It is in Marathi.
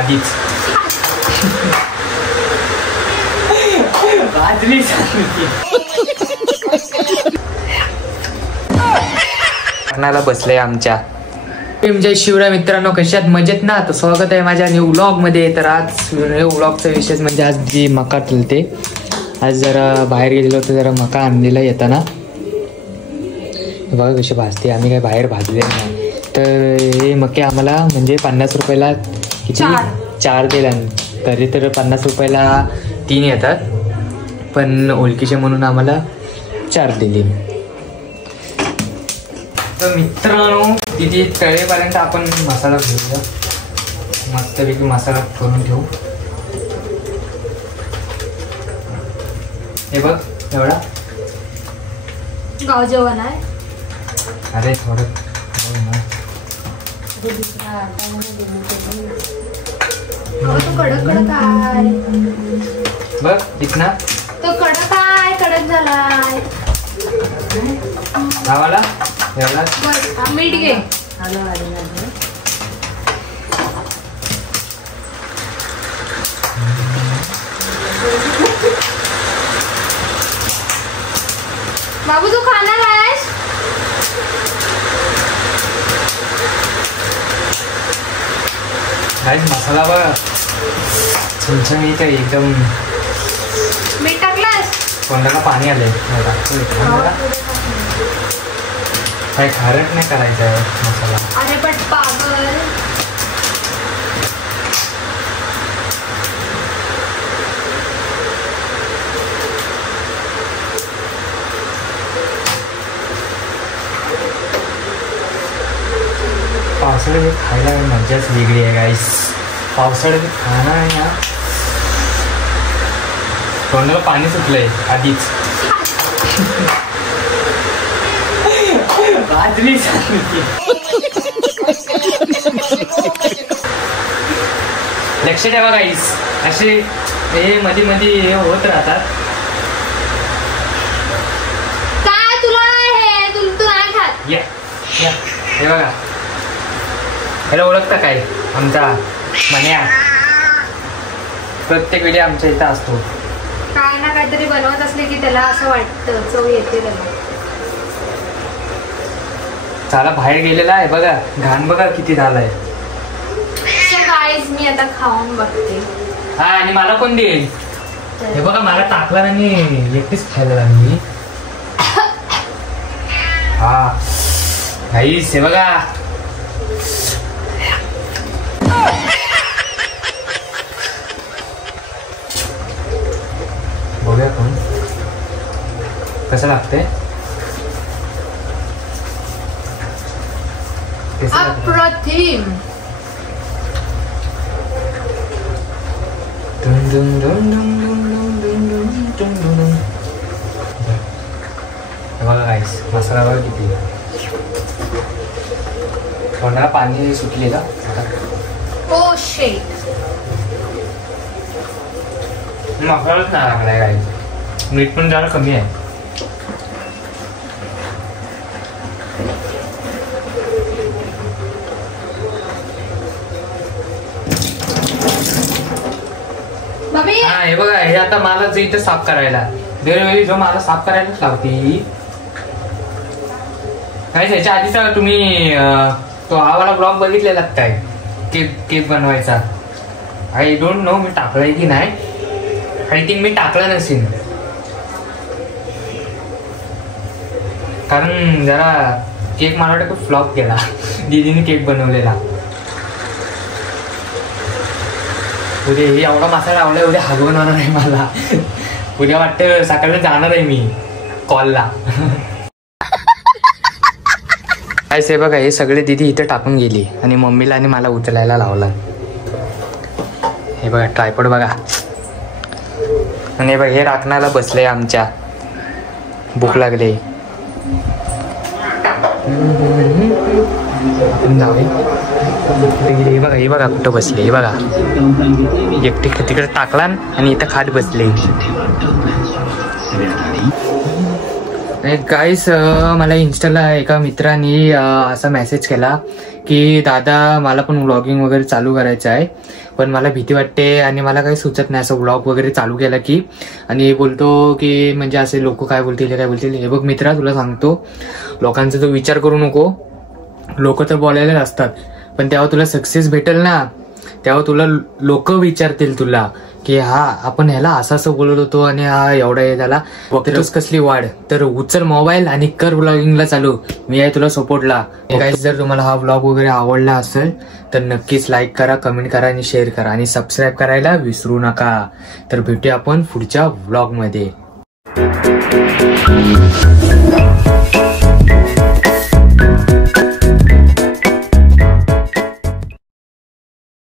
आधीच भाजली लग्नाला बसले आमच्या जय शिवराय मित्रांनो, कशात मजेत ना? तर स्वागत आहे माझ्या न्यू व्लॉग मध्ये. तर आज न्यू व्लॉगचा विषय म्हणजे आज जी मका तुलते. आज जरा बाहेर गेलेलो होतो, जरा मका आणलेला येताना. बघा कशी भाजते, आम्ही काय बाहेर भाजले नाही. तर हे मके आम्हाला म्हणजे 50 रुपयाला किती 4 दिला, तरी तर 50 रुपयाला 3 येतात, पण ओळखीचे म्हणून आम्हाला 4 दिली. तर मित्रांनो तिथे तळेपर्यंत आपण मसाला घेऊया. मस्तपैकी मसाला करून ठेवू. हे बघ एवढा गाव जेवण आहे. अरे थोडं तो कडक कडक आहे बघ दिसना. तो कडक आहे, कडक झालाय. गावाला एवढा मीठ घे. बाबू तू खाणार आहेस? गाईस मसाला बघा चमचमीत आहे एकदम. मीठ टाकलास? तोंडाला पाणी आलंय. काय खारट नाही करायचं आहे मसाला. अरे पण पागल. पावसाळ्यात खायला मजाच वेगळी आहे गाईस. पावसाळ्यात खाणं आहे ना, तोंडाला पाणी सुटलंय आधीच. भाजली लक्ष ठेवा गाईस, असे हे मध्ये मध्ये हे होत राहतात. काय तुला हे तू नाही खात? या या हे बघा, ह्याला ओळखता काय? आमचा मन्या प्रत्येक वेळी आमच्या इथं असतो. काय ना काहीतरी बनवत असले की त्याला असं वाटतं चव येते त्याला. चला बाहेर गेलेला आहे बघा, घाण बघा किती झालाय. गाईस मी आता खाऊन बघते. हा आणि मला कोण देईल? हे बघा मला टाकला आणि एकटीच खायला लागली. हा गाईस हे बघा. बघूया कोण कसं लागतंय. अप्रतिम. बघा गाईस मसाला बघा किती. तोंडाला पाणी सुटलेलं. ओ शेट. मसालाच नाही लागलाय गाईस. मीठ पण जरा कमी आहे. हा हे बघा, हे आता मला जे इथं साफ करायला दरवेळी जो मला साफ करायलाच लावती. काय ह्याच्या आधीचा तुम्ही तो हा वाला ब्लॉग बघितलेला काय? केक बनवायचा. आय डोंट नो मी टाकलाय की नाही. आय थिंक मी टाकला नसेल, कारण जरा केक मला वाटतं खूप फ्लॉप केला. दीदीने केक बनवलेला. उद्या हे एवढा मसाला लावला, उद्या हगवणार आहे मला. उद्या वाटतं सकाळी जाणार आहे मी कॉलला. काय से बघा, हे सगळे दीदी इथे टाकून गेली आणि मम्मीला आणि मला उचलायला लावला. हे बघा ट्रायपॉड बघा. आणि बघ हे राखणाला बसले आमच्या. भूक लागले. हे बघा, हे बघा कुठं बसले. हे बघा एकटी तिकडे टाकला आणि इथं खात बसले. गाईस मला इन्स्टाला एका मित्राने असा मेसेज केला की दादा मला पण व्लॉगिंग वगैरे चालू करायचं आहे, पण मला भीती वाटते आणि मला काही सुचत नाही असं व्लॉग वगैरे चालू केला की. आणि बोलतो की म्हणजे असे लोक काय बोलतील काय बोलतील. हे बघ मित्रा, तुला सांगतो, लोकांचा तो विचार करू नको. लोक तर बोलायला असतात, पण तेव्हा तुला सक्सेस भेटेल ना, तेव्हा तुला लोक विचारतील तुला की हा आपण ह्याला असं बोलत होतो आणि हा एवढा हे झाला, बघतोस कसली वाढ. तर उचल मोबाईल आणि कर व्लॉगिंगला चालू. मी आहे तुला सपोर्टला. गाईस, जर तुम्हाला हा व्लॉग वगैरे आवडला असेल तर नक्कीच लाईक करा, कमेंट करा आणि शेअर करा आणि सबस्क्राईब करायला विसरू नका. तर भेटूया आपण पुढच्या व्लॉग मध्ये.